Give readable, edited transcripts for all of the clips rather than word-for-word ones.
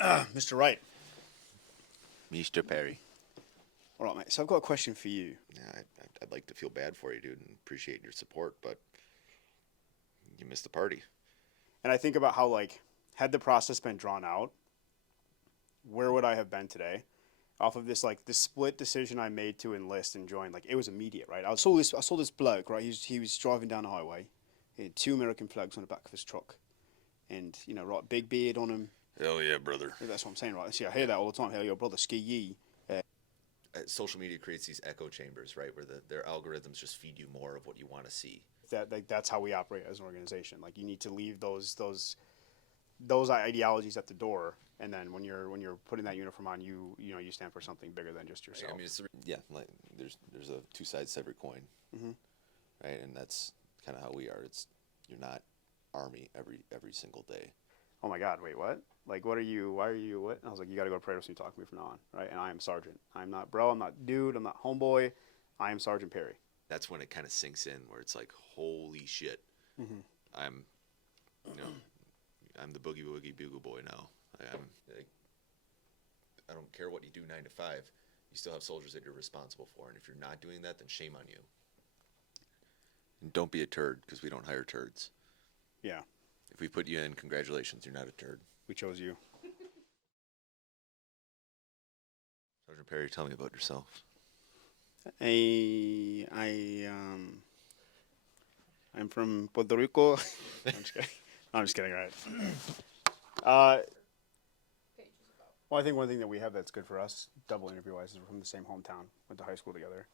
Mr. Wright. Mr. Perry. All right, mate. So I've got a question for you. Yeah, I'd like to feel bad for you, dude, and appreciate your support, but you missed the party. And I think about how, like, had the process been drawn out, where would I have been today? Off of this, like, this split decision I made to enlist and join, like, it was immediate, right? I saw this bloke, right? He was driving down the highway. He had 2 American flags on the back of his truck, and right, big beard on him. Hell yeah, brother. That's what I'm saying, right? See, I hear that all the time. Hell, your brother, ski ye. Social media creates these echo chambers, right, where their algorithms just feed you more of what you want to see. That's how we operate as an organization. Like, you need to leave those ideologies at the door, and then when you're putting that uniform on, you stand for something bigger than just yourself. I mean, like there's a two sides to every coin, right? And that's kind of how we are. You're not Army every single day. Oh my God! Wait, what? Like, what are you? Why are you? What? And I was like, you got to go to parade when you talk to me from now on, right? And I am Sergeant. I'm not bro. I'm not dude. I'm not homeboy. I am Sergeant Perry. That's when it kind of sinks in, where it's like, holy shit, I'm the boogie woogie bugle boy now. I don't care what you do 9 to 5. You still have soldiers that you're responsible for, and if you're not doing that, then shame on you. And don't be a turd, because we don't hire turds. Yeah. If we put you in, congratulations, you're not a turd. We chose you. Sergeant Perry, tell me about yourself. I'm from Puerto Rico. I'm just kidding, right? Well, I think one thing that we have that's good for us, double interview-wise, is we're from the same hometown. Went to high school together.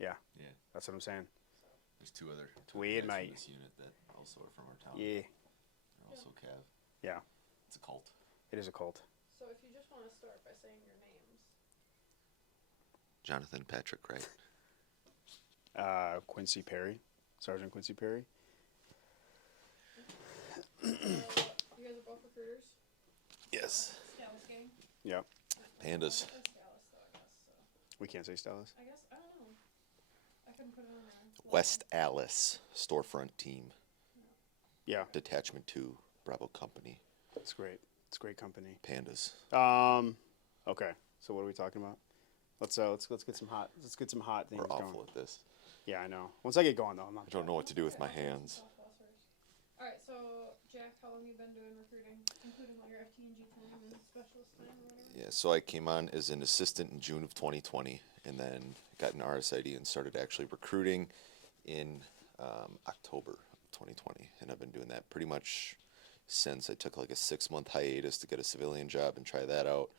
Yeah. Yeah. That's what I'm saying. There's two other weird, guys mate. from this unit that also are from our town. Yeah. They're also Cav. Yeah. It's a cult. It is a cult. So if you just want to start by saying your names. Jonathan Patrick Wright. Quincy Perry. Sergeant Quincy Perry. You guys are both recruiters? Yes. Dallas gang? Yeah. Pandas. That's Dallas, though, I guess. So. We can't say Stylus. I guess, I don't know. I couldn't put it on there. West Alice storefront team. Yeah. Detachment 2, Bravo Company. It's great. It's great company. Pandas. Okay. So what are we talking about? Let's get some hot things We're going. awful at this. Yeah, I know. Once I get going though, I'm not. I don't know what to do with my hands. Alright, so Jack, how long have you been doing recruiting, including all your FT&G time and specialist time or whatever? Yeah, so I came on as an assistant in June of 2020, and then got an RSID and started actually recruiting in October of 2020, and I've been doing that pretty much since. I took like a 6-month hiatus to get a civilian job and try that out.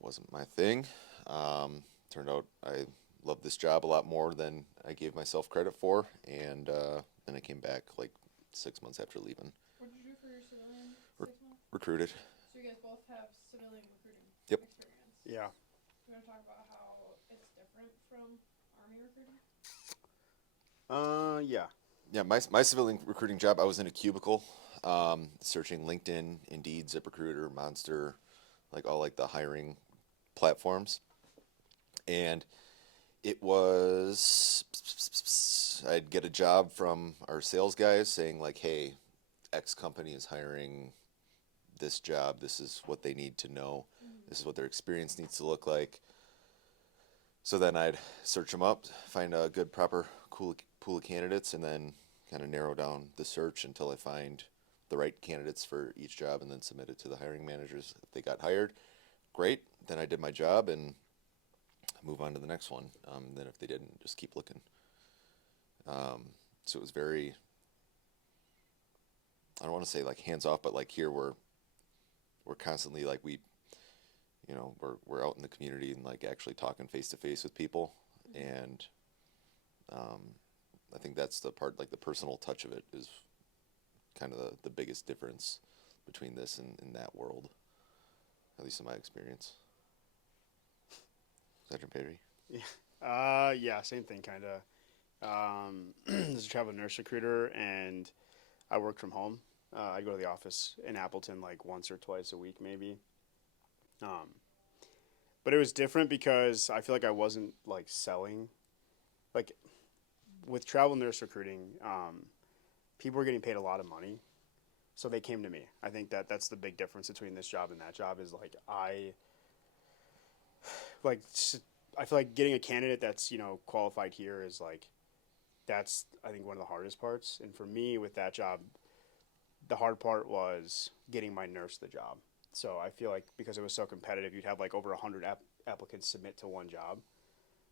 Wasn't my thing. Turned out I loved this job a lot more than I gave myself credit for, and then I came back like 6 months after leaving. What did you do for your civilian 6 months? Recruited. So you guys both have civilian recruiting Yep. experience? Yeah. You want to talk about how it's different from Army recruiting? Yeah. Yeah, my civilian recruiting job, I was in a cubicle, searching LinkedIn, Indeed, ZipRecruiter, Monster, like all like the hiring platforms. And it was, I'd get a job from our sales guys saying like, hey, X company is hiring this job. This is what they need to know. This is what their experience needs to look like. So then I'd search them up, find a good, proper, cool pool of candidates, and then kind of narrow down the search until I find the right candidates for each job, and then submit it to the hiring managers. If they got hired, great. Then I did my job and move on to the next one. Then if they didn't, just keep looking. So it was very, I don't want to say like hands off, but like here we're constantly like we're out in the community and like actually talking face to face with people, and I think that's the part, like the personal touch of it is kind of the biggest difference between this and that world, at least in my experience. Sergeant Perry? Yeah, same thing, kind of. As a travel nurse recruiter, and I worked from home. I go to the office in Appleton like once or twice a week, maybe. But it was different because I feel like I wasn't like selling. Like with travel nurse recruiting, people were getting paid a lot of money. So they came to me. I think that's the big difference between this job and that job is like like I feel like getting a candidate that's qualified here is like that's I think one of the hardest parts. And for me with that job, the hard part was getting my nurse the job. So I feel like because it was so competitive, you'd have like over 100 applicants submit to one job.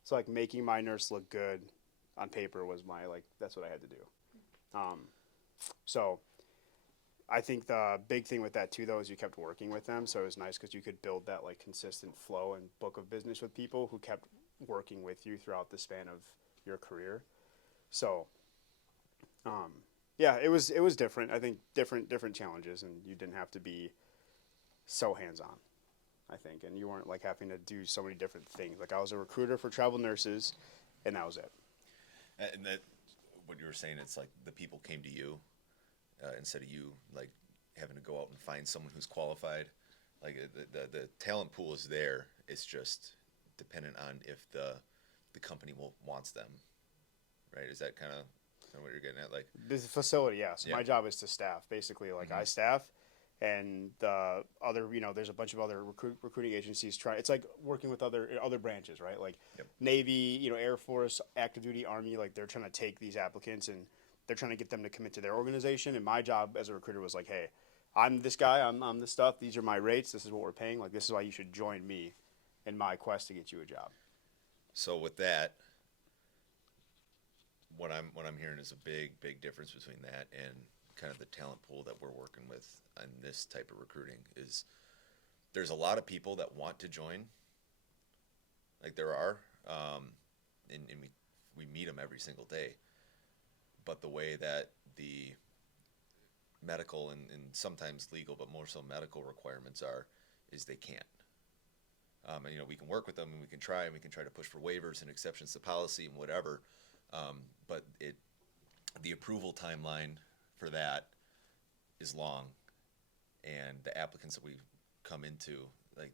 So like making my nurse look good on paper was my like that's what I had to do. So I think the big thing with that too though is you kept working with them, so it was nice because you could build that like consistent flow and book of business with people who kept working with you throughout the span of your career. So yeah, it was different. I think different challenges, and you didn't have to be so hands on. I think, and you weren't like having to do so many different things. Like I was a recruiter for travel nurses, and that was it. And that, what you were saying, it's like the people came to you instead of you like having to go out and find someone who's qualified. Like the talent pool is there. It's just dependent on if the company wants them, right? Is that kind of what you're getting at? Like This facility, yes. Yeah. My job is to staff. Basically, like I staff, and the other, there's a bunch of other recruiting agencies try. It's like working with other branches, right? Like Navy, Air Force, active duty, Army. Like they're trying to take these applicants and they're trying to get them to commit to their organization. And my job as a recruiter was like, hey, I'm this guy. I'm this stuff. These are my rates. This is what we're paying. Like this is why you should join me in my quest to get you a job. So with that, what I'm hearing is a big difference between that and kind of the talent pool that we're working with on this type of recruiting is there's a lot of people that want to join. Like there are, and we meet them every single day. But the way that the medical and sometimes legal, but more so medical requirements are, is they can't. And we can work with them and we can try to push for waivers and exceptions to policy and whatever. But the approval timeline for that is long, and the applicants that we come into, like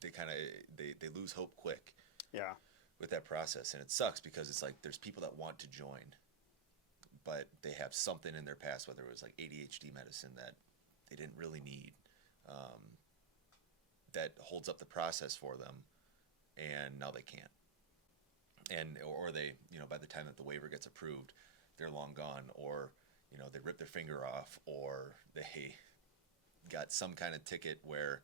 they lose hope quick. Yeah. With that process, and it sucks because it's like there's people that want to join, but they have something in their past, whether it was like ADHD medicine that they didn't really need, that holds up the process for them, and now they can't. And or they, by the time that the waiver gets approved, they're long gone, or they rip their finger off, or they got some kind of ticket where,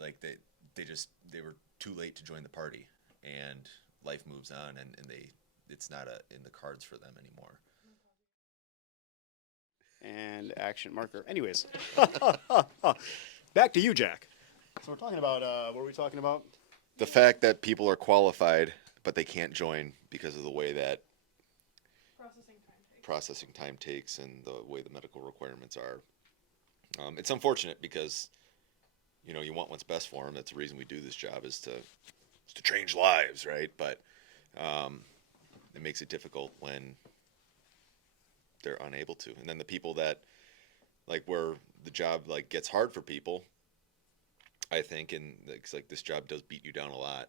like they were too late to join the party, and life moves on, and it's not in the cards for them anymore. And action marker. Anyways, back to you, Jack. So we're talking about what were we talking about? The fact that people are qualified, but they can't join because of the way that processing time takes and the way the medical requirements are. It's unfortunate because, you want what's best for them. That's the reason we do this job is to change lives, right? But it makes it difficult when they're unable to. And then the people that, like, where the job like gets hard for people, I think, and it's like this job does beat you down a lot.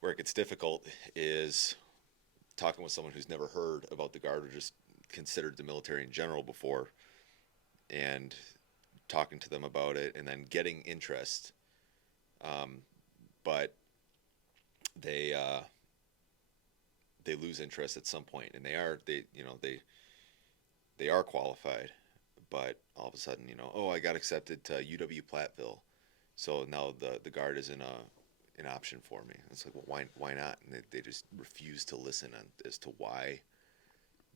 Where it gets difficult is talking with someone who's never heard about the Guard or just considered the military in general before, and talking to them about it, and then getting interest. But they lose interest at some point, and they are qualified, but all of a sudden, I got accepted to UW Platteville, so now the Guard isn't an option for me. It's like, well, why not? And they just refuse to listen as to why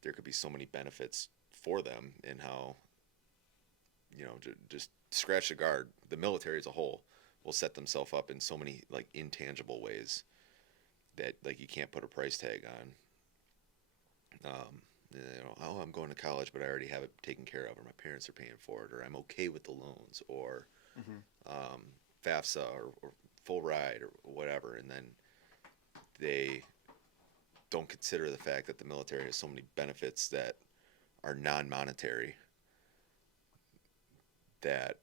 there could be so many benefits for them, and how just scratch the Guard. The military as a whole will set themselves up in so many like intangible ways that like you can't put a price tag on. I'm going to college, but I already have it taken care of, or my parents are paying for it, or I'm okay with the loans, or FAFSA, or full ride, or whatever. And then they don't consider the fact that the military has so many benefits that are non-monetary that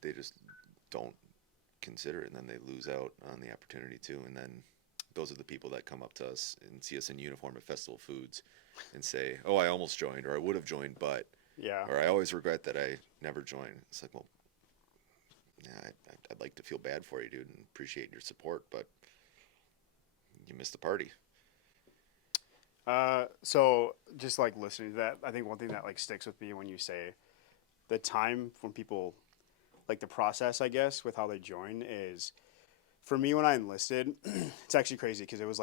they just don't consider it, and then they lose out on the opportunity too. And then those are the people that come up to us and see us in uniform at Festival Foods and say, "Oh, I almost joined," or "I would have joined, but," Yeah. or "I always regret that I never joined." It's like, well, yeah, I'd like to feel bad for you, dude, and appreciate your support, but you missed the party. So just like listening to that, I think one thing that like sticks with me when you say the time when people like the process, I guess, with how they join is for me when I enlisted, it's actually crazy because it was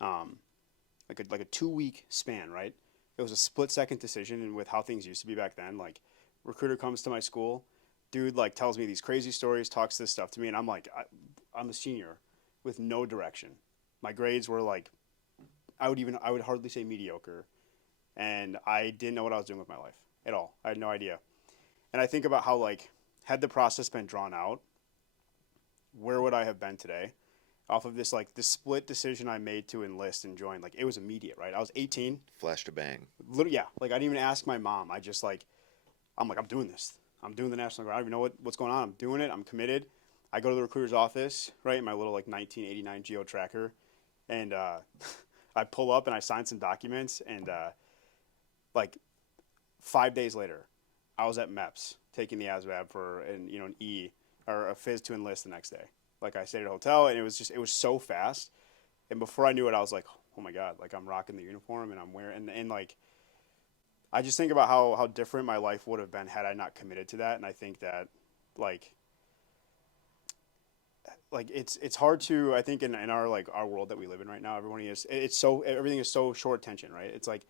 um, like a 2 week span, right? It was a split second decision, and with how things used to be back then, like recruiter comes to my school, dude like tells me these crazy stories, talks this stuff to me, and I'm like, I'm a senior with no direction. My grades were like I would hardly say mediocre, and I didn't know what I was doing with my life at all. I had no idea. And I think about how like had the process been drawn out, where would I have been today? Off of this like this split decision I made to enlist and join, like it was immediate, right? I was 18. Flash to bang. Literally, yeah. Like I didn't even ask my mom. I just like I'm doing this. I'm doing the National Guard. I don't even know what's going on. I'm doing it. I'm committed. I go to the recruiter's office, right? In my little like 1989 Geo Tracker, and I pull up and I sign some documents, and like 5 days later, I was at MEPS taking the ASVAB for an E or a Phys to enlist the next day. Like I stayed at a hotel, and it was so fast. And before I knew it, I was like, oh my god, like I'm rocking the uniform and I'm wearing and like I just think about how different my life would have been had I not committed to that. And I think that like it's hard to I think in our like our world that we live in right now, everyone is it's so everything is so short tension, right? It's like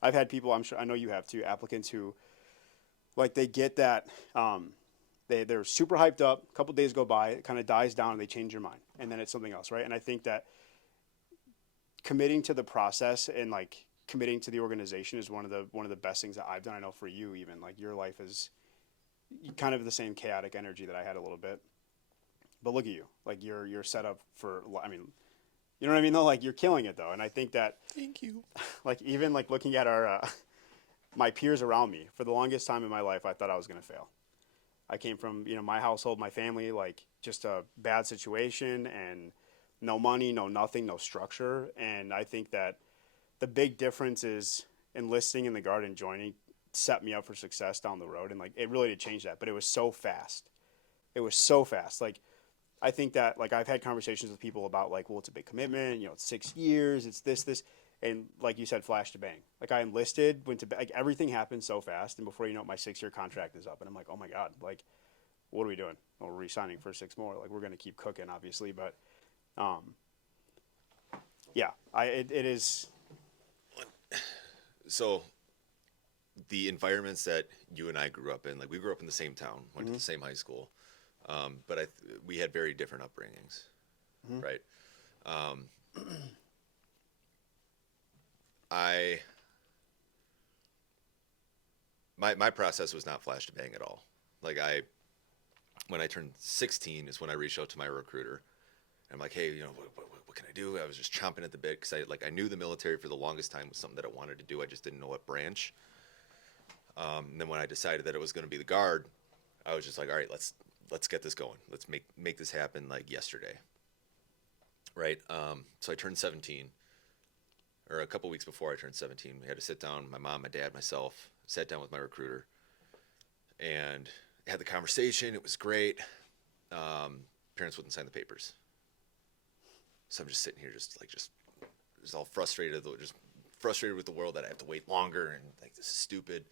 I've had people, I'm sure I know you have too, applicants who like they get that they're super hyped up. A couple days go by, it kind of dies down, and they change their mind, and then it's something else, right? And I think that committing to the process and like committing to the organization is one of the best things that I've done. I know for you, even like your life is kind of the same chaotic energy that I had a little bit. But look at you, like you're set up for. I mean, you know what I mean though. Like you're killing it though, and I think that Thank you. like even like looking at our my peers around me for the longest time in my life, I thought I was gonna fail. I came from my household, my family, like just a bad situation and no money, no nothing, no structure. And I think that the big difference is enlisting in the guard and joining set me up for success down the road. And like it really did change that, but it was so fast. It was so fast. Like I think that like I've had conversations with people about like, well, it's a big commitment. It's 6 years. It's this, and like you said, flash to bang. Like I enlisted, went to like everything happened so fast, and before you know it, my 6 year contract is up, and I'm like, oh my god, like what are we doing? Well, we're re-signing for 6 more. Like we're gonna keep cooking, obviously, but um, yeah, it is. So the environments that you and I grew up in, like we grew up in the same town, went to the same high school, but we had very different upbringings, right? Um, I my process was not flash to bang at all. Like when I turned 16 is when I reached out to my recruiter. I'm like, hey, what can I do? I was just chomping at the bit because I knew the military for the longest time was something that I wanted to do. I just didn't know what branch. And then when I decided that it was going to be the guard, I was just like, all right, let's get this going. Let's make this happen like yesterday, right? So I turned 17, or a couple weeks before I turned 17. We had to sit down. My mom, my dad, myself sat down with my recruiter and had the conversation. It was great. Parents wouldn't sign the papers. So I'm just sitting here, just all frustrated, just frustrated with the world that I have to wait longer and like this is stupid.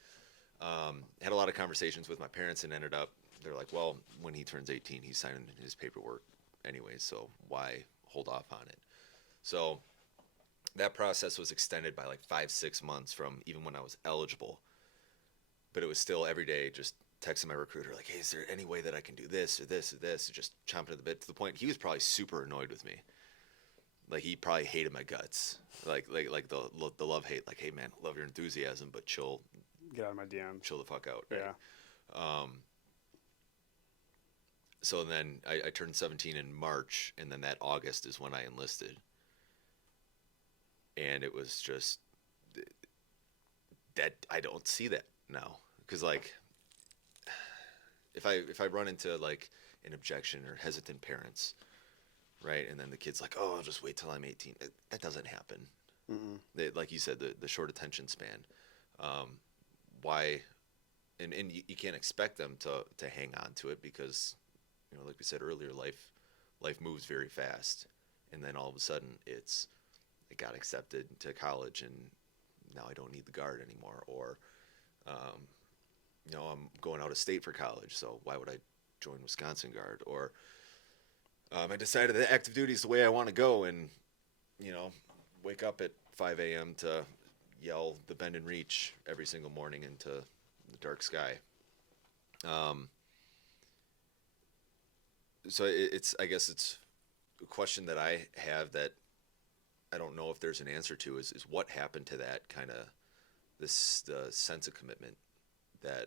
Had a lot of conversations with my parents and ended up they're like, well, when he turns 18, he's signing his paperwork anyway, so why hold off on it? So that process was extended by like 5-6 months from even when I was eligible, but it was still every day just texting my recruiter like, hey, is there any way that I can do this or this or this? Just chomping at the bit to the point he was probably super annoyed with me. Like he probably hated my guts, like the love hate. Like, hey man, love your enthusiasm, but chill, Get out of my DM. chill the fuck out. Right? Yeah. So then I turned 17 in March, and then that August is when I enlisted, and it was just that I don't see that now because like if I run into like an objection or hesitant parents, right, and then the kid's like, oh, I'll just wait till I'm 18. That doesn't happen. They, like you said, the short attention span. Why? And you can't expect them to hang on to it because, like we said earlier, life moves very fast, and then all of a sudden it got accepted to college, and now I don't need the guard anymore, or I'm going out of state for college, so why would I join Wisconsin Guard? Or I decided that active duty is the way I want to go, and wake up at 5 a.m. to yell the bend and reach every single morning into the dark sky. So I guess it's a question that I have that I don't know if there's an answer to is what happened to that kind of the sense of commitment that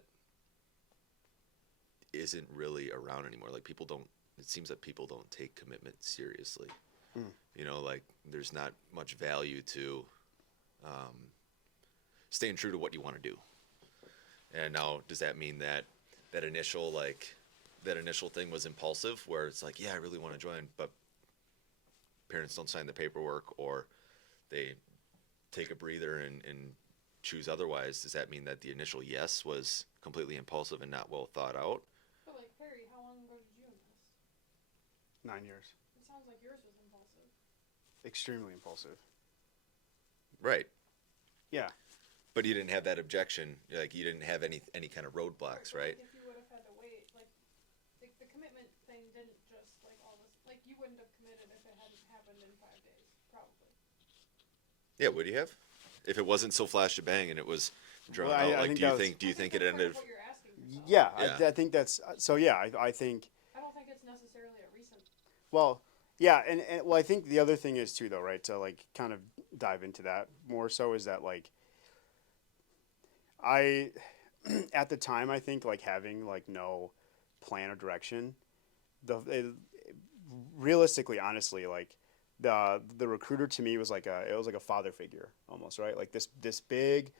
isn't really around anymore. Like it seems that people don't take commitment seriously. Like there's not much value to staying true to what you want to do. And now, does that mean that initial thing was impulsive, where it's like, yeah, I really want to join, but parents don't sign the paperwork, or they take a breather and choose otherwise? Does that mean that the initial yes was completely impulsive and not well thought out? But like Perry, how long ago did you enlist? 9 years. It sounds like yours was impulsive. Extremely impulsive. Right. Yeah. But you didn't have that objection, like you didn't have any kind of roadblocks, right? Like if you would have had to wait, like the commitment thing didn't just like all this, like you wouldn't have committed if it hadn't happened in 5 days, probably. Yeah, would you have? If it wasn't so flash to bang and it was drawn Well, out, I like think do you think it that's ended? part of what you're asking yourself. Yeah, Yeah. I think that's so. Yeah, I think. I don't think it's necessarily a recent. Well, yeah, and well, I think the other thing is too, though, right? To like kind of dive into that more so is that like I at the time I think like having like no plan or direction, realistically, honestly, like the recruiter to me was like a father figure almost, right? Like this big,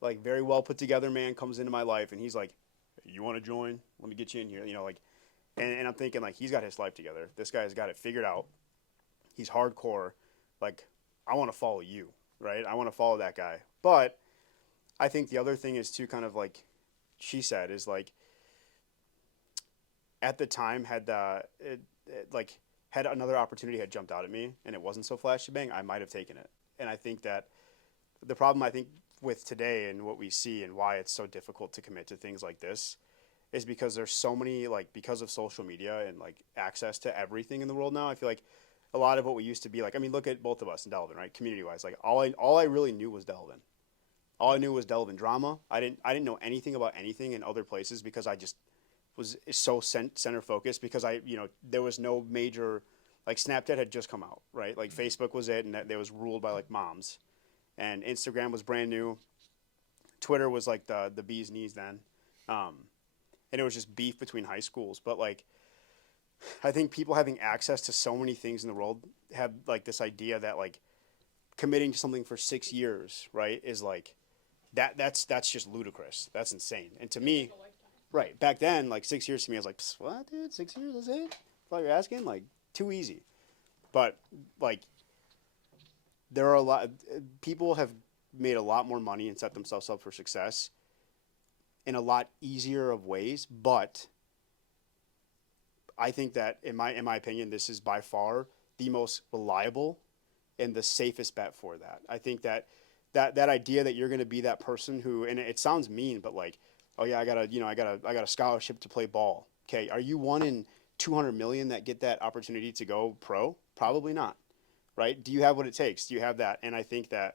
like very well put together man comes into my life and he's like, you want to join? Let me get you in here, like. And I'm thinking, like, he's got his life together. This guy's got it figured out. He's hardcore. Like, I want to follow you, right? I want to follow that guy. But I think the other thing is, too, kind of like she said, is like, at the time, had another opportunity had jumped out at me and it wasn't so flash bang, I might have taken it. And I think that the problem, I think, with today and what we see and why it's so difficult to commit to things like this is because there's so many, like, because of social media and like access to everything in the world now. I feel like a lot of what we used to be like, I mean, look at both of us in Delavan, right? Community wise, like all I really knew was Delavan. All I knew was Delavan drama. I didn't know anything about anything in other places because I just was so center focused because there was no major, like Snapchat had just come out, right? Like Facebook was it, and that was ruled by like moms, and Instagram was brand new. Twitter was like the bee's knees then. And it was just beef between high schools. But like, I think people having access to so many things in the world have like this idea that like committing to something for 6 years, right, is like that's just ludicrous. That's insane. And to me, A lifetime. right, back then, like 6 years to me, I was like, what, dude? 6 years? That's it? That's all you're asking? Like, too easy. But like, there are people have made a lot more money and set themselves up for success in a lot easier of ways, but I think that in my opinion, this is by far the most reliable and the safest bet for that. I think that idea that you're going to be that person who, and it sounds mean, but like, oh yeah, I got a scholarship to play ball. Okay, are you one in 200 million that get that opportunity to go pro? Probably not, right? Do you have what it takes? Do you have that? And I think that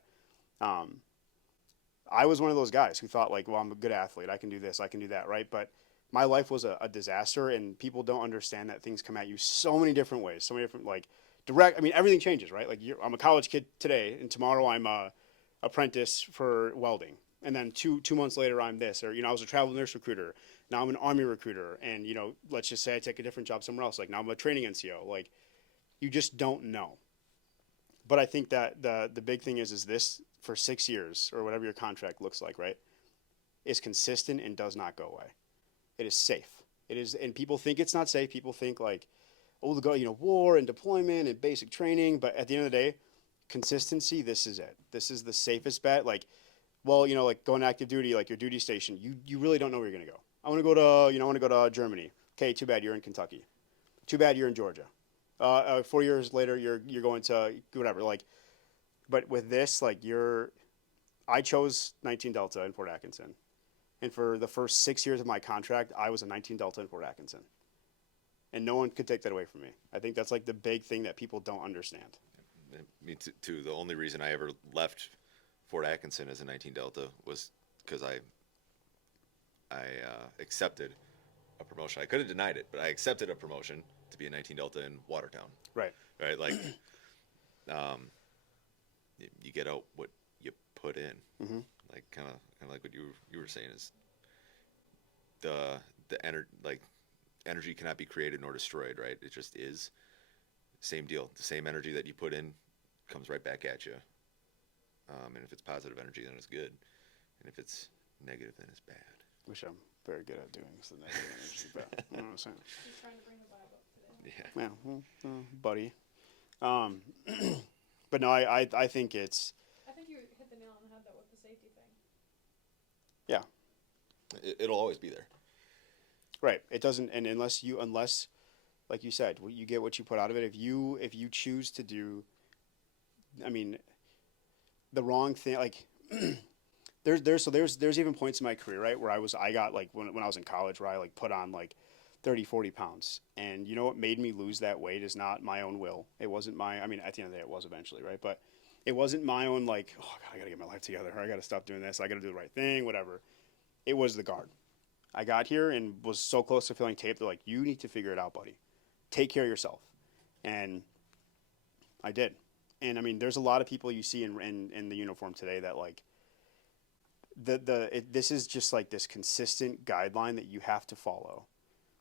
I was one of those guys who thought like, well, I'm a good athlete. I can do this. I can do that. Right. But my life was a disaster, and people don't understand that things come at you so many different ways, so many different, like direct. I mean, everything changes, right? Like I'm a college kid today, and tomorrow I'm a apprentice for welding. And then two months later, I'm this, or, I was a travel nurse recruiter. Now I'm an Army recruiter. And, let's just say I take a different job somewhere else. Like now I'm a training NCO. Like you just don't know. But I think that the big thing is this for 6 years or whatever your contract looks like, right, is consistent and does not go away. It is safe. It is, and people think it's not safe. People think like, oh, war and deployment and basic training. But at the end of the day, consistency, this is it. This is the safest bet. Like, well, like going active duty, like your duty station, you really don't know where you're gonna go. I want to go to, I want to go to Germany. Okay, too bad you're in Kentucky. Too bad you're in Georgia. 4 years later, you're going to whatever. Like, but with this, like I chose 19 Delta in Fort Atkinson, and for the first 6 years of my contract, I was a 19 Delta in Fort Atkinson, and no one could take that away from me. I think that's like the big thing that people don't understand. Me too. The only reason I ever left Fort Atkinson as a 19 Delta was because I accepted a promotion. I could have denied it, but I accepted a promotion to be a 19 Delta in Watertown. Right. Right. Like, you get out what you put in. Mm-hmm. Like kind of like what you were saying is the energy cannot be created nor destroyed. Right. It just is. Same deal. The same energy that you put in comes right back at you. And if it's positive energy, then it's good. And if it's negative, then it's bad. Which I'm very good at doing. So negative energy, but you know what I'm saying. He's trying to bring the vibe up today. Yeah. Yeah, buddy. But no, I think it's. I think you hit the nail on the head though with the safety thing. Yeah. It'll always be there. Right. It doesn't, and unless like you said, you get what you put out of it. If you choose to do, I mean, the wrong thing, like there's even points in my career, right, where I got like when I was in college where I like put on like 30, 40 pounds, and you know what made me lose that weight is not my own will. It wasn't I mean, at the end of the day, it was eventually, right, but it wasn't my own like, oh God, I gotta get my life together, or I gotta stop doing this, I gotta do the right thing, whatever. It was the guard. I got here and was so close to feeling taped. They're like, you need to figure it out, buddy. Take care of yourself. And I did. And I mean, there's a lot of people you see in the uniform today that like this is just like this consistent guideline that you have to follow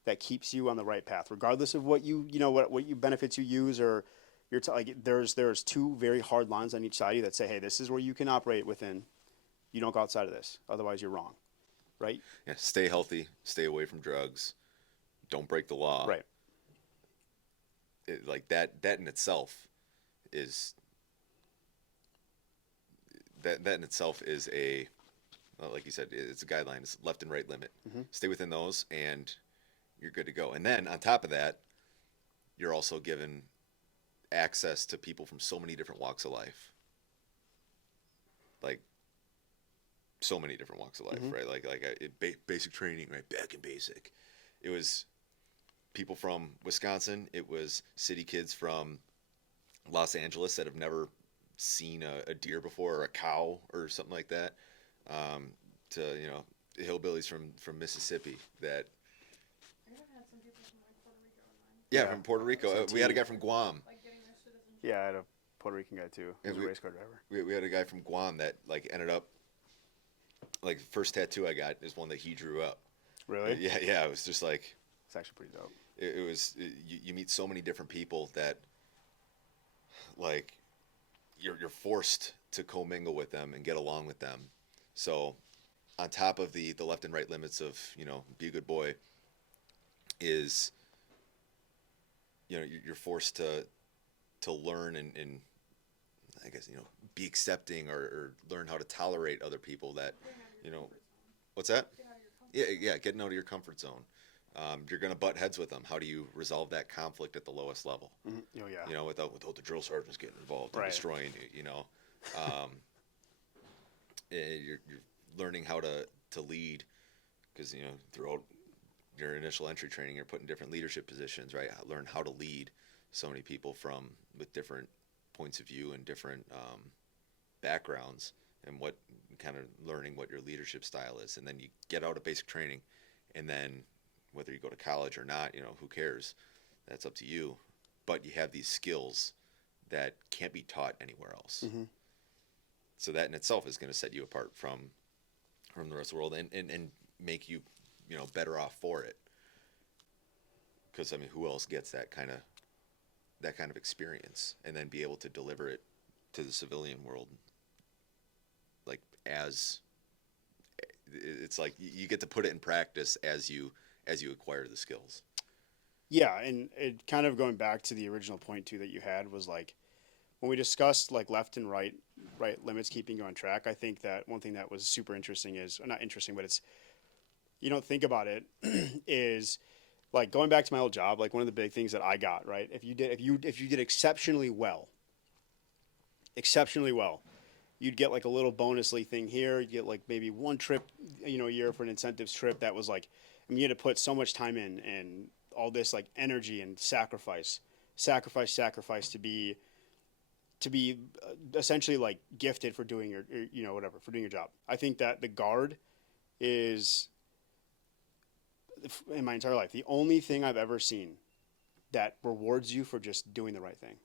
that keeps you on the right path, regardless of what what you benefits you use, or like there's two very hard lines on each side of you that say, hey, this is where you can operate within. You don't go outside of this. Otherwise you're wrong. Right? Yeah. Stay healthy. Stay away from drugs. Don't break the law. Right. Like that in itself is a, well, like you said, it's a guideline. It's left and right limit. Mm-hmm. Stay within those and you're good to go. And then on top of that, you're also given access to people from so many different walks of life. Like so many different walks of life, Mm-hmm. right? Basic training, right? Back in basic. It was people from Wisconsin. It was city kids from Los Angeles that have never seen a deer before or a cow or something like that. To hillbillies from Mississippi that. I even had some people from like Puerto Rico in mind. Yeah, Yeah. from Puerto Rico. We had a guy from Guam. Like getting their citizenship. Yeah, I had a Puerto Rican guy too. He was Yeah, a race car driver. We had a guy from Guam that like ended up. Like first tattoo I got is one that he drew up. Really? Yeah. It was just like. It's actually pretty dope. You meet so many different people that like you're forced to commingle with them and get along with them. So on top of the left and right limits of be a good boy is you're forced to learn and I guess be accepting or learn how to tolerate other people that what's that? Yeah, getting out of your comfort zone. You're going to butt heads with them. How do you resolve that conflict at the lowest level? Mm-hmm. Oh yeah. Without the drill sergeants getting involved and Right. destroying you. You're learning how to lead because throughout your initial entry training, you're put in different leadership positions, right? Learn how to lead so many people with different points of view and different backgrounds, and what kind of learning what your leadership style is, and then you get out of basic training, and then whether you go to college or not, who cares? That's up to you. But you have these skills that can't be taught anywhere else. Mm-hmm. So that in itself is going to set you apart from the rest of the world and make you, better off for it. Because I mean, who else gets that kind of experience and then be able to deliver it to the civilian world? Like it's like you get to put it in practice as you acquire the skills. Yeah, and it kind of going back to the original point too that you had was like when we discussed like left and right limits keeping you on track, I think that one thing that was super interesting is, or not interesting, but it's, you don't think about it, is like going back to my old job, like one of the big things that I got, right? If you did exceptionally well, you'd get like a little bonusly thing here. You'd get like maybe one trip, a year for an incentives trip that was like, I mean, you had to put so much time in and all this like energy and sacrifice to be essentially like gifted for doing your whatever, for doing your job. I think that the guard is, in my entire life, the only thing I've ever seen that rewards you for just doing the right thing.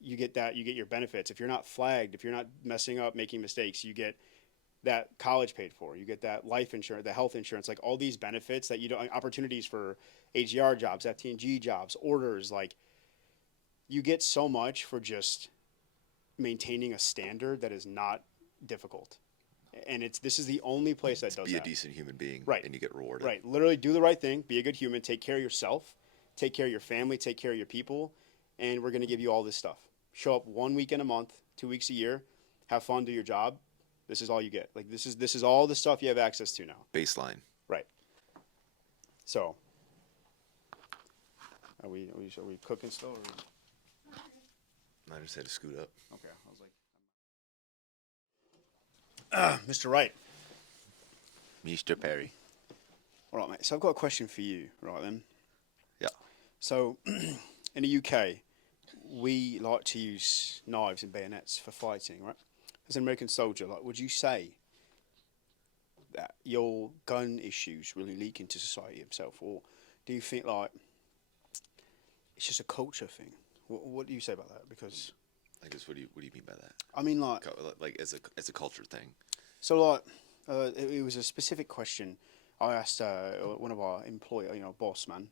You get your benefits. If you're not flagged, if you're not messing up, making mistakes, you get that college paid for. You get that life insurance, the health insurance, like all these benefits that you don't, opportunities for AGR jobs, FT&G jobs, orders, like you get so much for just maintaining a standard that is not difficult. And this is the only place that does be that. Be a decent human being, right? And you get rewarded. Right. Literally, do the right thing. Be a good human. Take care of yourself. Take care of your family. Take care of your people. And we're going to give you all this stuff. Show up 1 weekend a month, 2 weeks a year. Have fun. Do your job. This is all you get. Like this is all the stuff you have access to now. Baseline. Right. So, are we cooking still? Or? I just had to scoot up. Okay. I was like, Mr. Wright. Mr. Perry. All right, mate. So I've got a question for you, right then. Yeah. So, in the UK, we like to use knives and bayonets for fighting, right? As an American soldier, like, would you say that your gun issues really leak into society itself, or do you think like it's just a culture thing? What do you say about that? Because I guess what do you mean by that? I mean, like as a culture thing. So, like, it was a specific question I asked one of our employee, boss man,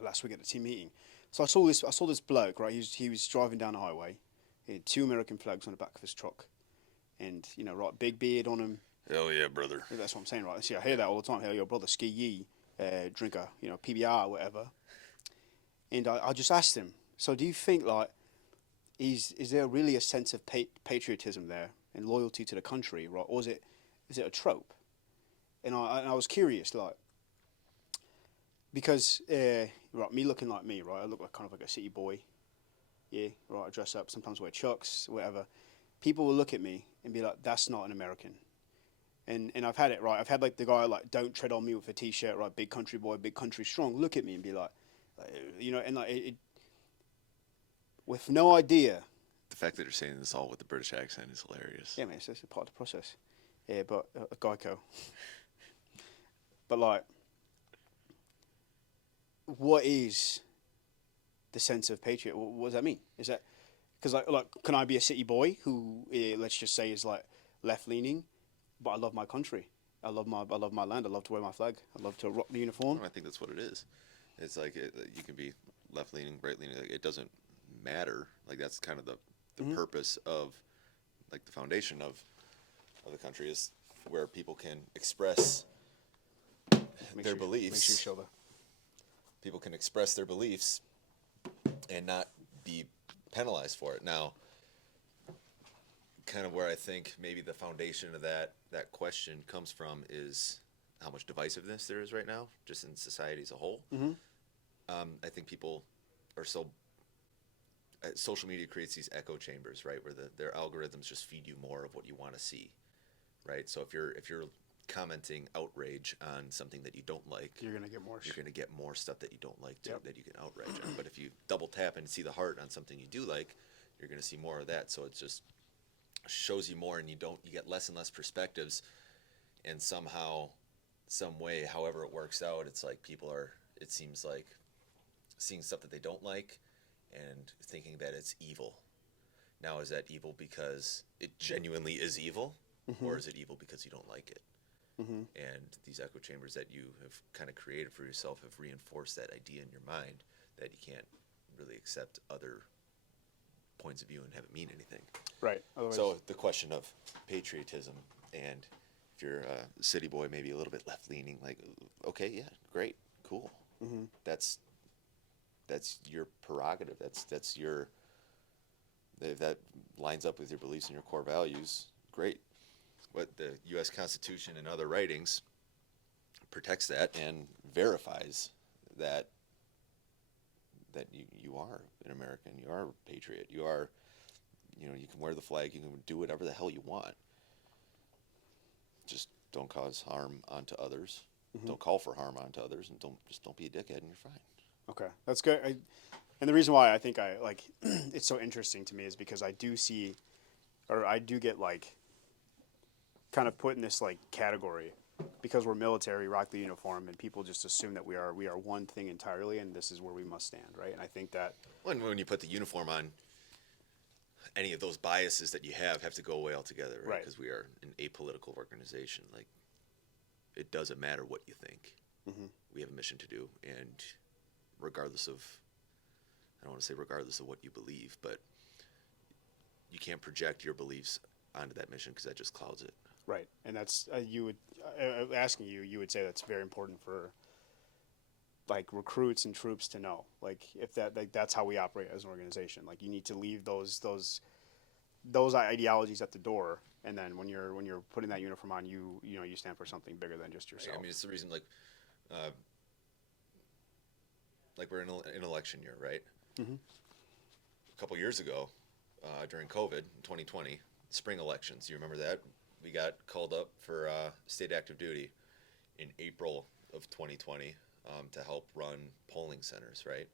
last week at the team meeting. So I saw this bloke, right? He was driving down the highway. He had 2 American flags on the back of his truck, and right, big beard on him. Hell yeah, brother. That's what I'm saying, right? See, I hear that all the time. Hell, your brother, ski ye, drinker, PBR, whatever. And I just asked him. So, do you think like, is there really a sense of patriotism there and loyalty to the country, right? Or is it a trope? And I was curious, like, because right, me looking like me, right? I look like kind of like a city boy. Yeah, right. I dress up, sometimes wear chucks, whatever. People will look at me and be like, "That's not an American." And I've had it, right? I've had like the guy like, "Don't tread on me" with a T-shirt, right? Big country boy, big country strong. Look at me and be like, and like it with no idea. The fact that you're saying this all with the British accent is hilarious. Yeah, man, it's just a part of the process. Yeah, but Geico. But like, what is the sense of patriot? What does that mean? Is that because like, can I be a city boy who, let's just say, is like left leaning, but I love my country. I love my land. I love to wear my flag. I love to rock the uniform. I think that's what it is. It's like you can be left leaning, right leaning. Like, it doesn't matter. Like that's kind of the purpose of like the foundation of the country is where people can express their beliefs. Make sure you show that. People can express their beliefs and not be penalized for it. Now, kind of where I think maybe the foundation of that question comes from is how much divisiveness there is right now, just in society as a whole. Mm-hmm. I think people are so. Social media creates these echo chambers, right, where their algorithms just feed you more of what you want to see, right? So if you're commenting outrage on something that you don't like, you're gonna get more. You're gonna get more stuff that you don't like too, Yep. that you can outrage on. But if you double tap and see the heart on something you do like, you're gonna see more of that. So it just shows you more, and you get less and less perspectives, and somehow, some way, however it works out, it's like people are. It seems like seeing stuff that they don't like and thinking that it's evil. Now, is that evil because it genuinely is evil, or is it evil because you don't like it? Mm-hmm. And these echo chambers that you have kind of created for yourself have reinforced that idea in your mind that you can't really accept other points of view and have it mean anything. Right. Otherwise, So the question of patriotism, and if you're a city boy, maybe a little bit left-leaning, like, okay, yeah, great, cool. Mm-hmm. That's your prerogative. That's your If that lines up with your beliefs and your core values, great. What the U.S. Constitution and other writings protects that and verifies that you are an American, you are a patriot, you are, you know, you can wear the flag, you can do whatever the hell you want. Just don't cause harm onto others. Don't call for harm onto others, and don't be a dickhead, and you're fine. Okay, that's good. And the reason why I think I like it's so interesting to me is because I do see, or I do get like, kind of put in this like category, because we're military, rock the uniform, and people just assume that we are one thing entirely, and this is where we must stand, right? And I think that When you put the uniform on, any of those biases that you have to go away altogether, right? Right. Because we are an apolitical organization. Like, it doesn't matter what you think. We have a mission to do, and regardless of, I don't want to say regardless of what you believe, but you can't project your beliefs onto that mission because that just clouds it. right, and that's you would asking you would say that's very important for like recruits and troops to know, like if that like that's how we operate as an organization. Like you need to leave those ideologies at the door, and then when you're putting that uniform on, you know you stand for something bigger than just yourself. I mean, it's the reason, like we're in an election year, right? A couple years ago, during COVID in 2020, spring elections, you remember that? We got called up for state active duty in April of 2020 to help run polling centers, right?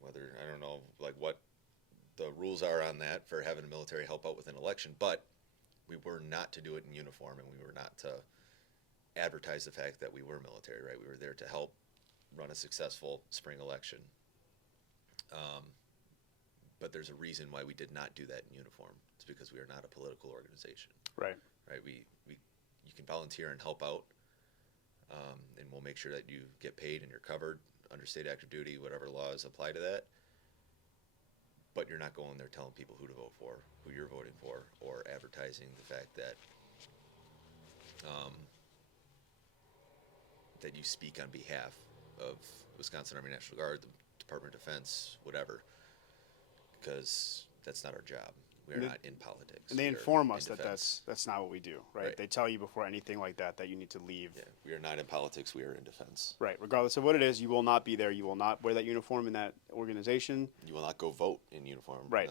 Whether, I don't know, like what the rules are on that for having a military help out with an election, but we were not to do it in uniform, and we were not to advertise the fact that we were military, right? We were there to help run a successful spring election. But there's a reason why we did not do that in uniform. It's because we are not a political organization. Right. Right. You can volunteer and help out, and we'll make sure that you get paid and you're covered under state active duty, whatever laws apply to that. But you're not going there telling people who to vote for, who you're voting for, or advertising the fact that that you speak on behalf of Wisconsin Army National Guard, the Department of Defense, whatever, because that's not our job. We are not in politics. And they We are inform in us that defense. that's not what we do, right? Right. They tell you before anything like that you need to leave. Yeah, we are not in politics. We are in defense. Right. Regardless of what it is, you will not be there. You will not wear that uniform in that organization. You will not go vote in uniform. Right.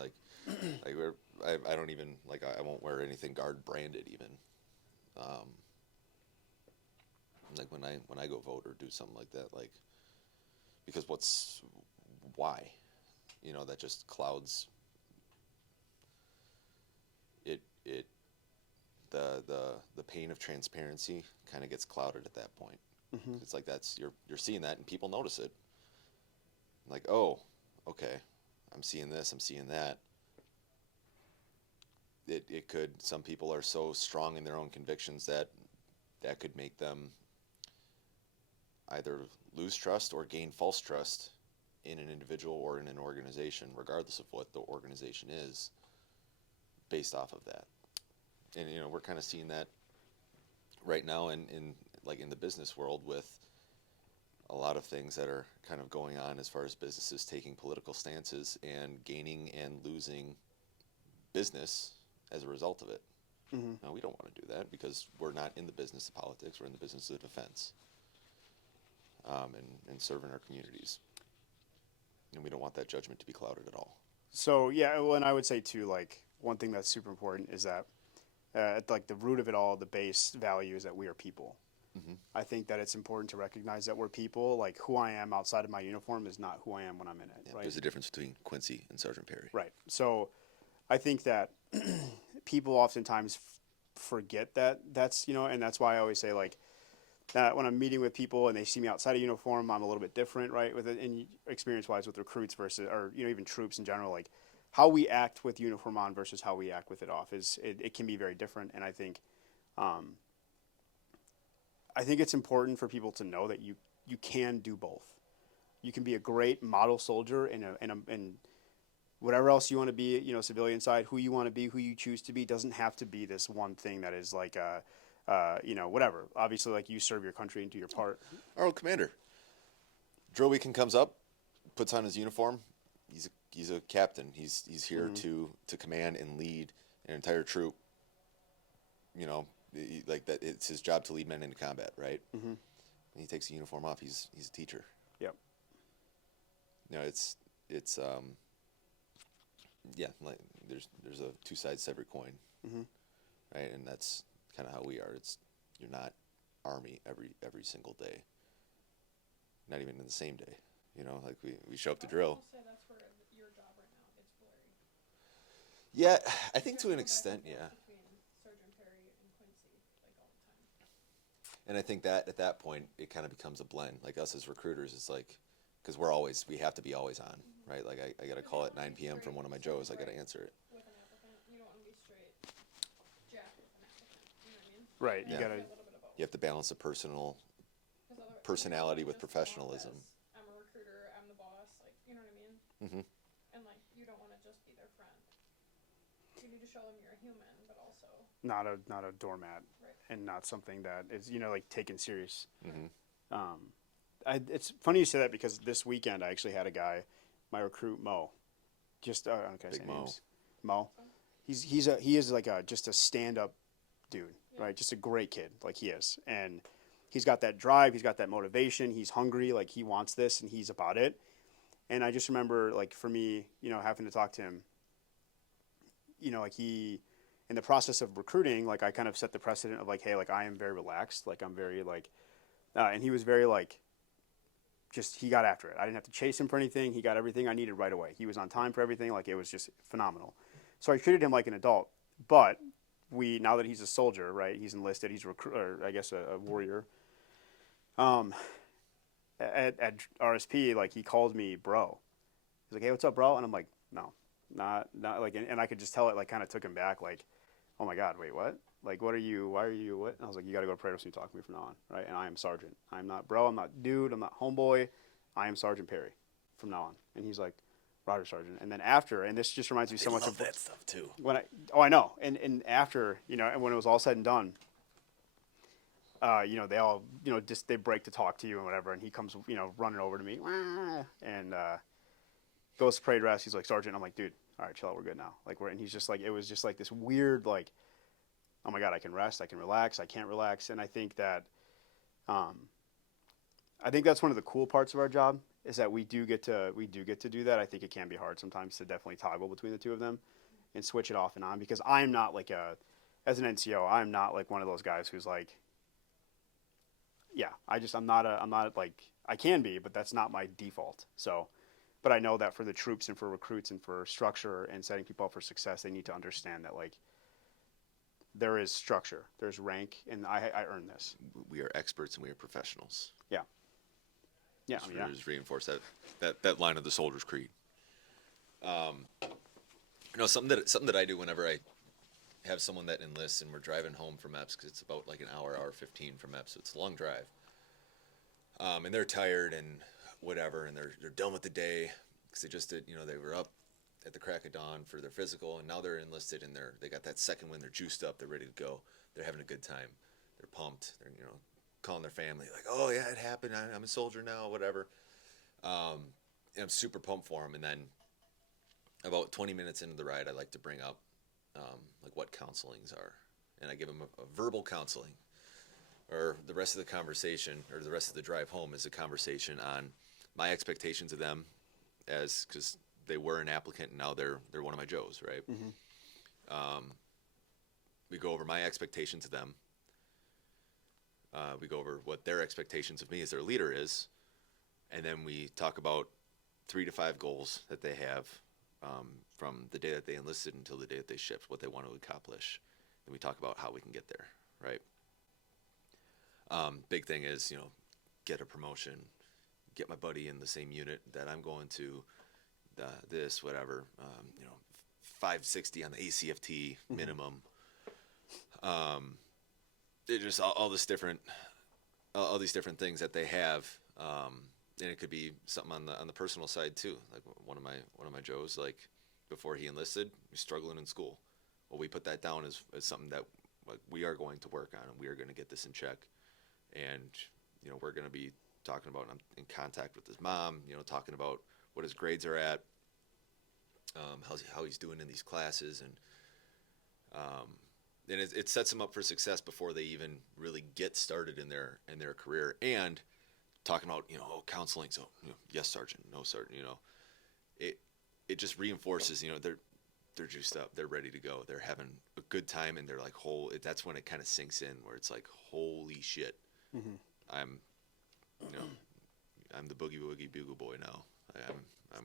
I don't even I won't wear anything guard branded even. Like when I go vote or do something like that, like, because why? You know, that just clouds it the pain of transparency kind of gets clouded at that point. It's like you're seeing that and people notice it. Like, oh, okay, I'm seeing this, I'm seeing that. It could, some people are so strong in their own convictions that could make them either lose trust or gain false trust in an individual or in an organization, regardless of what the organization is, based off of that. And you know, we're kind of seeing that right now in the business world, with a lot of things that are kind of going on as far as businesses taking political stances and gaining and losing business as a result of it. No, we don't want to do that, because we're not in the business of politics. We're in the business of defense, and serving our communities. And we don't want that judgment to be clouded at all. So yeah, well, and I would say too, like one thing that's super important is that at like the root of it all, the base value is that we are people. I think that it's important to recognize that we're people. Like who I am outside of my uniform is not who I am when I'm in it. Yeah, right. There's a difference between Quincy and Sergeant Perry. Right. So I think that people oftentimes forget that that's, and that's why I always say like that when I'm meeting with people and they see me outside of uniform, I'm a little bit different, right? With it, and experience wise with recruits versus, or, even troops in general, like how we act with uniform on versus how we act with it off it can be very different. And I think it's important for people to know that you can do both. You can be a great model soldier in whatever else you want to be, civilian side, who you want to be, who you choose to be, doesn't have to be this one thing that is like, whatever. Obviously, like you serve your country and do your part. Our old commander. Drill weekend comes up, puts on his uniform. he's a captain. He's here to command and lead an entire troop. You know, like that. It's his job to lead men into combat, right? Mm-hmm. When he takes the uniform off, he's a teacher. Yep. You know, it's yeah, like there's a two sides to every coin, right? And that's kind of how we are. You're not Army every single day. Not even in the same day. You know, like we show up to drill. Say that's where your job right now gets blurry. Yeah, I think to an extent, yeah. Between Sergeant Perry and Quincy, like all the time. And I think that at that point it kind of becomes a blend. Like us as recruiters, it's like because we have to be always on, right? Like I got a call at 9 p.m. from one of my Joes. I got to answer it. With an applicant, you don't want to be straight jack with an applicant. You know what I mean? Right. Yeah. You gotta. You have to balance the personality with professionalism. I'm a recruiter. I'm the boss. Like, you know what I mean? Mm-hmm. And like, you don't want to just be their friend. You need to show them you're a human, but also Not a doormat, right. and not something that is like taken serious. Mm-hmm. It's funny you say that because this weekend I actually had a guy, my recruit Mo, just okay, Big say Mo. names. Mo, he is like just a stand up dude, right? Just a great kid, like he is, and he's got that drive, he's got that motivation, he's hungry, like he wants this, and he's about it. And I just remember, like for me, having to talk to him, like he, in the process of recruiting, like I kind of set the precedent of like, hey, like I am very relaxed, like I'm very like, and he was very like. Just he got after it. I didn't have to chase him for anything. He got everything I needed right away. He was on time for everything. Like it was just phenomenal. So I treated him like an adult. But now that he's a soldier, right? He's enlisted. He's I guess a warrior. At RSP, like he called me bro. He's like, hey, what's up, bro? And I'm like, no, not like, and I could just tell it like kind of took him back. Like, oh my God, wait, what? Like, what are you? Why are you? What? And I was like, you got to go to parade when you talk to me from now on, right? And I am Sergeant. I'm not bro. I'm not dude. I'm not homeboy. I am Sergeant Perry from now on. And he's like, Roger, Sergeant. And then after, and this just reminds me so much of that stuff too. I know. And after, and when it was all said and done, they all, just they break to talk to you and whatever. And he comes, running over to me, and goes to parade rest. He's like, Sergeant. I'm like, dude, all right, chill out. We're good now. Like and he's just like, it was just like this weird like. Oh my God, I can rest, I can relax, I can't relax. And I think that that's one of the cool parts of our job is that we do get to do that. I think it can be hard sometimes to definitely toggle between the two of them and switch it off and on because I'm not like as an NCO, I'm not like one of those guys who's like, yeah, I'm not like, I can be, but that's not my default. So, but I know that for the troops and for recruits and for structure and setting people up for success, they need to understand that like, there is structure, there's rank, and I earn this. We are experts and we are professionals. Yeah. Yeah. Just reinforce that line of the soldier's creed. Something that I do whenever I have someone that enlists and we're driving home from EPS because it's about like an hour 15 from EPS, so it's a long drive. And they're tired and whatever, and they're done with the day because they just did, they were up at the crack of dawn for their physical, and now they're enlisted and they got that second wind, they're juiced up, they're ready to go, they're having a good time, they're pumped, they're calling their family like, oh yeah, it happened, I'm a soldier now, whatever. And I'm super pumped for them. And then about 20 minutes into the ride, I like to bring up like what counselings are, and I give them a verbal counseling, or the rest of the conversation or the rest of the drive home is a conversation on my expectations of them because they were an applicant and now they're one of my Joes, right? Mm-hmm. We go over my expectations of them. We go over what their expectations of me as their leader is, and then we talk about 3 to 5 goals that they have from the day that they enlisted until the day that they shipped, what they want to accomplish, and we talk about how we can get there, right? Big thing is, get a promotion, get my buddy in the same unit that I'm going to. This, whatever, 560 on the ACFT minimum. It just all these different things that they have, and it could be something on the personal side too. Like one of my Joes, like before he enlisted, he's struggling in school. Well, we put that down as something that like we are going to work on, and we are going to get this in check. And we're going to be talking about. I'm in contact with his mom. Talking about what his grades are at, how he's doing in these classes, and it sets them up for success before they even really get started in their career. And talking about counseling, so yes sergeant, no sergeant, it just reinforces they're juiced up, they're ready to go, they're having a good time, and they're like that's when it kind of sinks in, where it's like, holy shit, Mm-hmm. I'm the boogie woogie bugle boy now.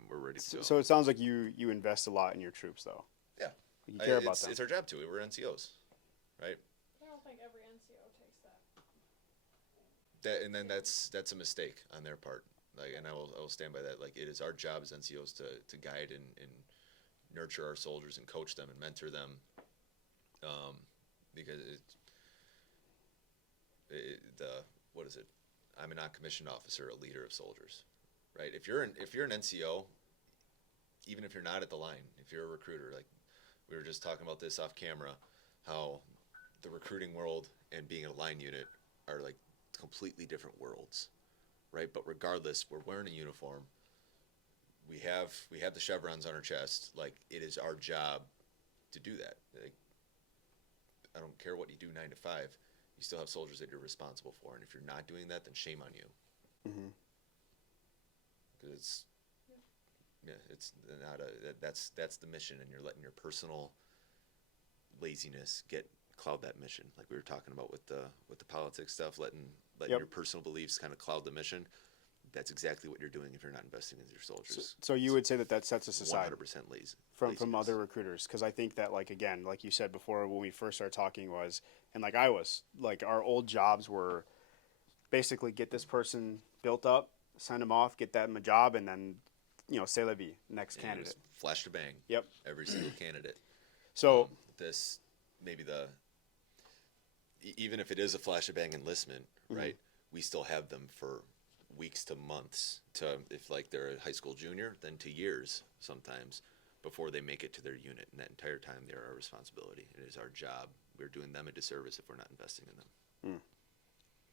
We're ready to go. So it sounds like you invest a lot in your troops, though. Yeah, You care about them. It's our job to. We're NCOs, right? I don't think every NCO takes that. And then that's a mistake on their part. Like, and I will stand by that. Like, it is our job as NCOs to guide and nurture our soldiers and coach them and mentor them, because what is it? I'm a non-commissioned officer, a leader of soldiers, right? If you're an NCO, even if you're not at the line, if you're a recruiter, like we were just talking about this off camera, how the recruiting world and being a line unit are like completely different worlds, right? But regardless, we're wearing a uniform. We have the chevrons on our chest. Like, it is our job to do that. Like, I don't care what you do 9 to 5. You still have soldiers that you're responsible for, and if you're not doing that, then shame on you. Mm-hmm. Because it's not that's the mission, and you're letting your personal laziness cloud that mission. Like we were talking about with the politics stuff, letting your personal beliefs kind of cloud the mission. That's exactly what you're doing if you're not investing in your soldiers. So you would say that sets us aside 100% lazy from other recruiters, because I think that, like, again, like you said before when we first started talking, was, and like I was, like, our old jobs were basically get this person built up, send them off, get them a job, and then c'est la vie, next And candidate. Flash to bang. Yep. Every single candidate. So this maybe even if it is a flash to bang enlistment, right? We still have them for weeks to months, if like they're a high school junior, then to years sometimes before they make it to their unit, and that entire time they're our responsibility. It is our job. We're doing them a disservice if we're not investing in them.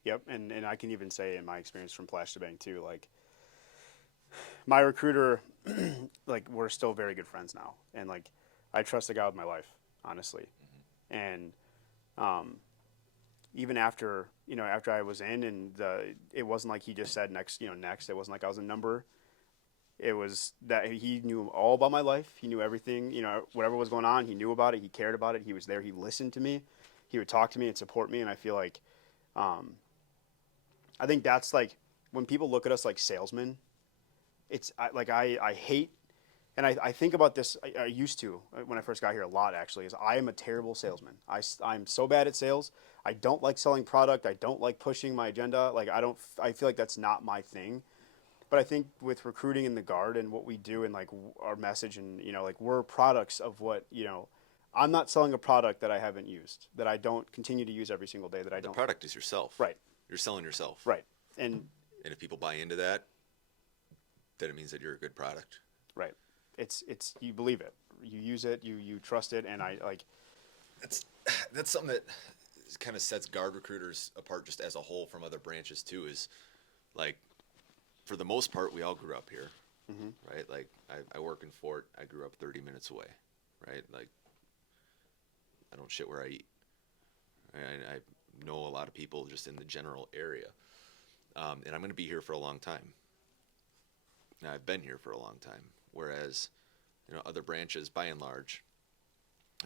Yep, and I can even say in my experience from Flash to Bang too, like my recruiter, like we're still very good friends now, and like I trust the guy with my life, honestly, and even after I was in, and it wasn't like he just said next. It wasn't like I was a number. It was that he knew all about my life. He knew everything. Whatever was going on, he knew about it. He cared about it. He was there. He listened to me. He would talk to me and support me. And I feel like, I think that's like when people look at us like salesmen. I hate, and I think about this. I used to when I first got here a lot, actually. Is I am a terrible salesman. I'm so bad at sales. I don't like selling product. I don't like pushing my agenda. Like I feel like that's not my thing. But I think with recruiting in the Guard and what we do and like our message and like we're products of what I'm not selling a product that I haven't used, that I don't continue to use every single day, that I don't. The product is yourself. Right. You're selling yourself. Right. And if people buy into that, then it means that you're a good product. Right. It's you believe it, you use it, you trust it, and I like. That's something that kind of sets Guard recruiters apart just as a whole from other branches too. Is like, for the most part, we all grew up here, right? Like I work in Fort. I grew up 30 minutes away, right? Like I don't shit where I eat. I know a lot of people just in the general area, and I'm going to be here for a long time. Now, I've been here for a long time, whereas other branches, by and large,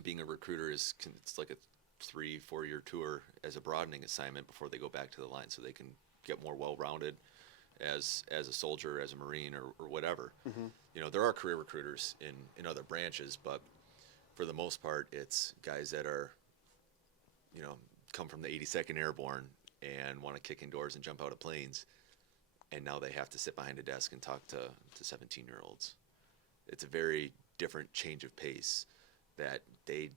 being a recruiter it's like a 3-4 year tour as a broadening assignment before they go back to the line, so they can get more well-rounded as a soldier, as a Marine, or whatever. There are career recruiters in other branches, but for the most part, it's guys that are come from the 82nd Airborne and want to kick in doors and jump out of planes, and now they have to sit behind a desk and talk to 17-year-olds. It's a very different change of pace that they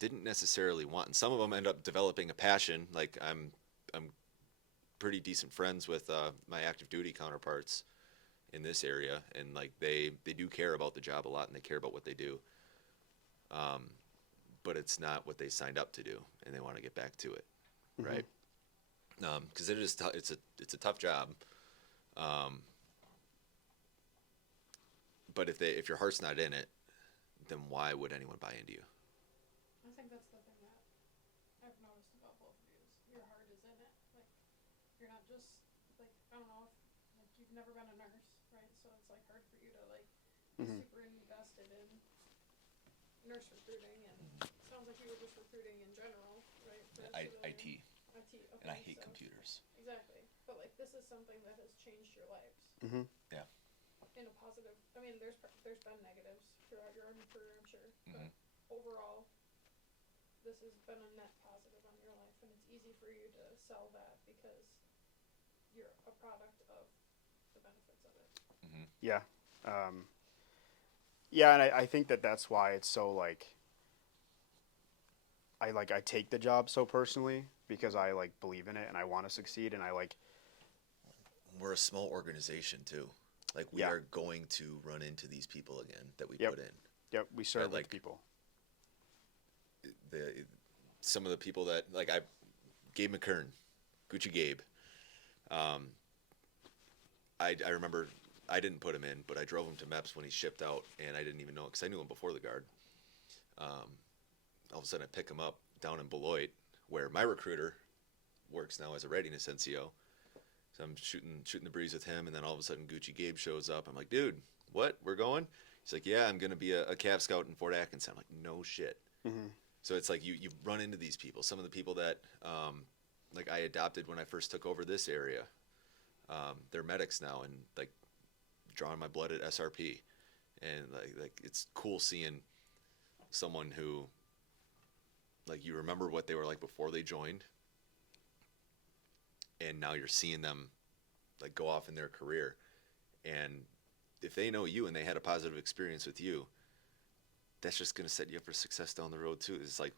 didn't necessarily want, and some of them end up developing a passion. Like I'm pretty decent friends with my active duty counterparts in this area, and like they do care about the job a lot, and they care about what they do, but it's not what they signed up to do, and they want to get back to it, right? Because it is it's a tough job, but if your heart's not in it, then why would anyone buy into you? I think that's the thing that I've noticed about both of you is your heart is in it. Like, you're not just, like, I don't know if, like, you've never been a nurse, right? So it's, like, hard for you to, like, be Mhm. super invested in nurse recruiting, and it sounds like you were just recruiting in general, right? For civilian IT, IT, and I okay, hate so, computers. exactly. But, like, this is something that has changed your lives Mhm. Yeah. in a positive, I mean, there's been negatives throughout your own career, I'm sure, but Mhm. overall, this has been a net positive on your life, and it's easy for you to sell that because you're a product of the benefits of it. Mhm. Yeah. Yeah, and I think that that's why it's so like I take the job so personally because I like believe in it and I want to succeed and I like We're a small organization too. Like we yeah. are going to run into these people again that we Yep. put in. Yep, we serve Right, with like people. the some of the people that like I Gabe McKern, Gucci Gabe. Um, I remember I didn't put him in, but I drove him to MEPS when he shipped out, and I didn't even know because I knew him before the guard. All of a sudden, I pick him up down in Beloit, where my recruiter works now as a readiness NCO. So I'm shooting the breeze with him, and then all of a sudden, Gucci Gabe shows up. I'm like, dude, what? We're going? He's like, yeah, I'm gonna be a Cav Scout in Fort Atkinson. I'm like, no shit. Mhm. So it's like you run into these people. Some of the people that like I adopted when I first took over this area. They're medics now and like drawing my blood at SRP, and like it's cool seeing someone who like you remember what they were like before they joined, and now you're seeing them like go off in their career, and if they know you and they had a positive experience with you, that's just gonna set you up for success down the road too. It's like,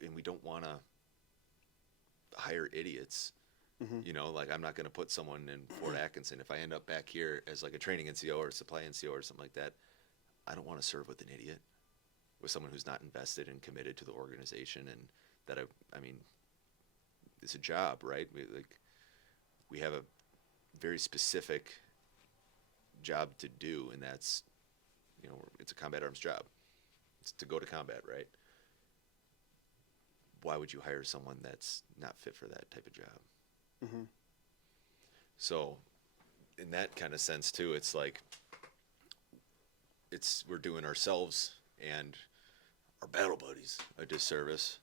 and we don't want to hire idiots. Mhm. You know, like I'm not going to put someone in Fort Atkinson. If I end up back here as like a training NCO or a supply NCO or something like that, I don't want to serve with an idiot, with someone who's not invested and committed to the organization. And that I mean, it's a job, right? We have a very specific job to do, and that's, you know, it's a combat arms job. It's to go to combat, right? Why would you hire someone that's not fit for that type of job? Mhm. So, in that kind of sense too, it's like we're doing ourselves and our battle buddies a disservice,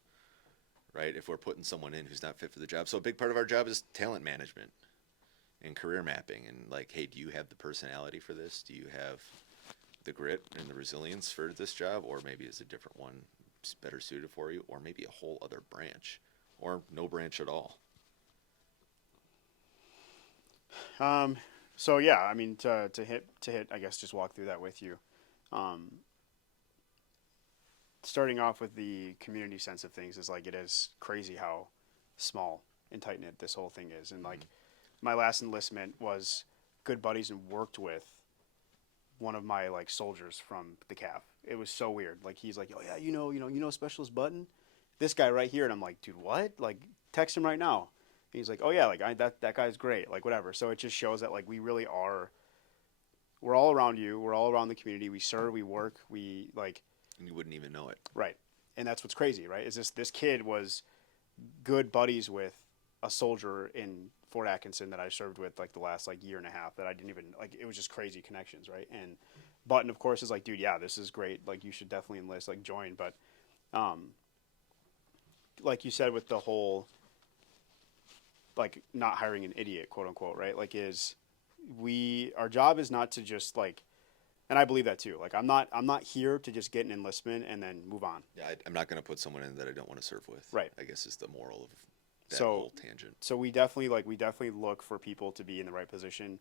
right? If we're putting someone in who's not fit for the job. So a big part of our job is talent management and career mapping, and like, hey, do you have the personality for this? Do you have the grit and the resilience for this job, or maybe is a different one better suited for you, or maybe a whole other branch, or no branch at all? So yeah, I mean to hit I guess just walk through that with you. Um, Starting off with the community sense of things is like it is crazy how small and tight knit this whole thing is. And like my last enlistment was good buddies and worked with one of my like soldiers from the Cav. It was so weird. Like he's like, oh yeah, you know Specialist Button, this guy right here, and I'm like, dude, what? Like text him right now. And he's like, oh yeah, like that guy's great, like whatever. So it just shows that like we really are. We're all around you. We're all around the community. We serve. We work. We like And you wouldn't even know it. right. And that's what's crazy, right? Is this kid was good buddies with a soldier in Fort Atkinson that I served with like the last like year and a half that I didn't even like. It was just crazy connections, right? And Button, of course, is like, dude, yeah, this is great. Like, you should definitely enlist, like, join. But, like you said, with the whole, like, not hiring an idiot, quote unquote, right? Like, our job is not to just like, and I believe that too. Like, I'm not here to just get an enlistment and then move on. Yeah, I'm not going to put someone in that I don't want to serve with. Right. I guess is the moral of that So- whole tangent. So we definitely look for people to be in the right position,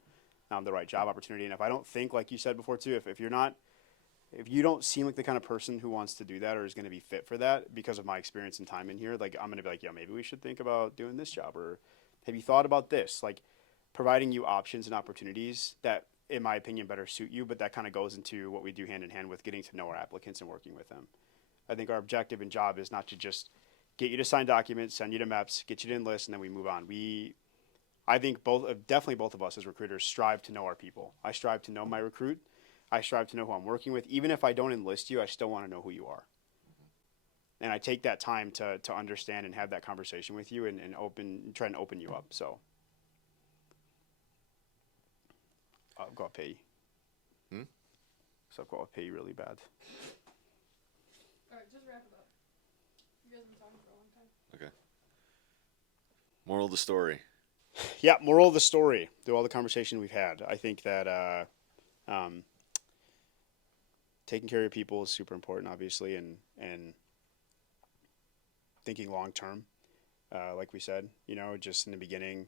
the right job opportunity. And if I don't think, like you said before too, if you don't seem like the kind of person who wants to do that or is going to be fit for that because of my experience and time in here, like I'm going to be like, yeah, maybe we should think about doing this job, or have you thought about this? Like providing you options and opportunities that, in my opinion, better suit you. But that kind of goes into what we do hand in hand with getting to know our applicants and working with them. I think our objective and job is not to just get you to sign documents, send you to MEPS, get you to enlist, and then we move on. I think definitely both of us as recruiters strive to know our people. I strive to know my recruit. I strive to know who I'm working with. Even if I don't enlist you, I still want to know who you are. And I take that time to understand and have that conversation with you and try and open you up. So I'll go pay you. So I'll go pay you really bad. Alright, just wrap it up. You guys have been talking for a long time. Okay. Moral of the story. Yeah, moral of the story, through all the conversation we've had, I think that taking care of your people is super important, obviously, and thinking long term. Like we said, just in the beginning,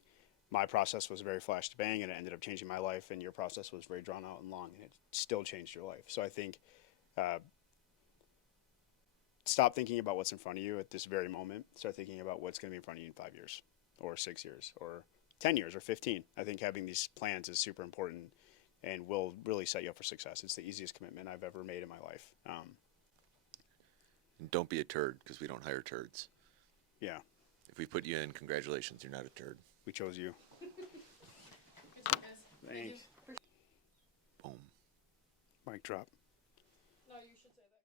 my process was very flash to bang, and it ended up changing my life, and your process was very drawn out and long, and it still changed your life. So I think stop thinking about what's in front of you at this very moment. Start thinking about what's going to be in front of you in 5 years or 6 years or 10 years or 15. I think having these plans is super important and will really set you up for success. It's the easiest commitment I've ever made in my life. And don't be a turd, because we don't hire turds. Yeah, If we put you in, congratulations, you're not a turd. we chose you. Good job, guys. Thank you. Thanks. Boom. Mic drop. No, you should say that.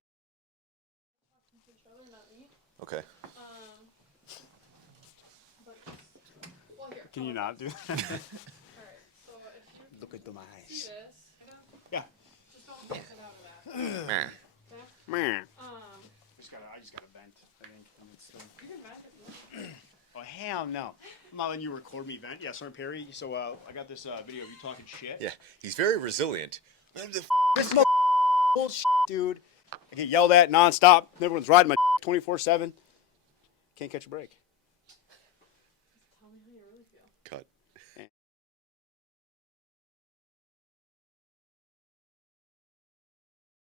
Talking to each other, not me. Okay. But well, here. Can you not do that? All right. So if you Look into my see eyes. this, Yeah. just don't mix it out of that. Meh. Okay. Man. I just got a vent, I think. And it's still... You can vent if you want. Oh, hell no. I'm not letting you record me vent. Yeah, sorry, Perry. So I got this video of you talking shit. Yeah, he's very resilient. This bullshit, dude. I get yelled at nonstop. Everyone's riding my 24/7. Can't catch a break.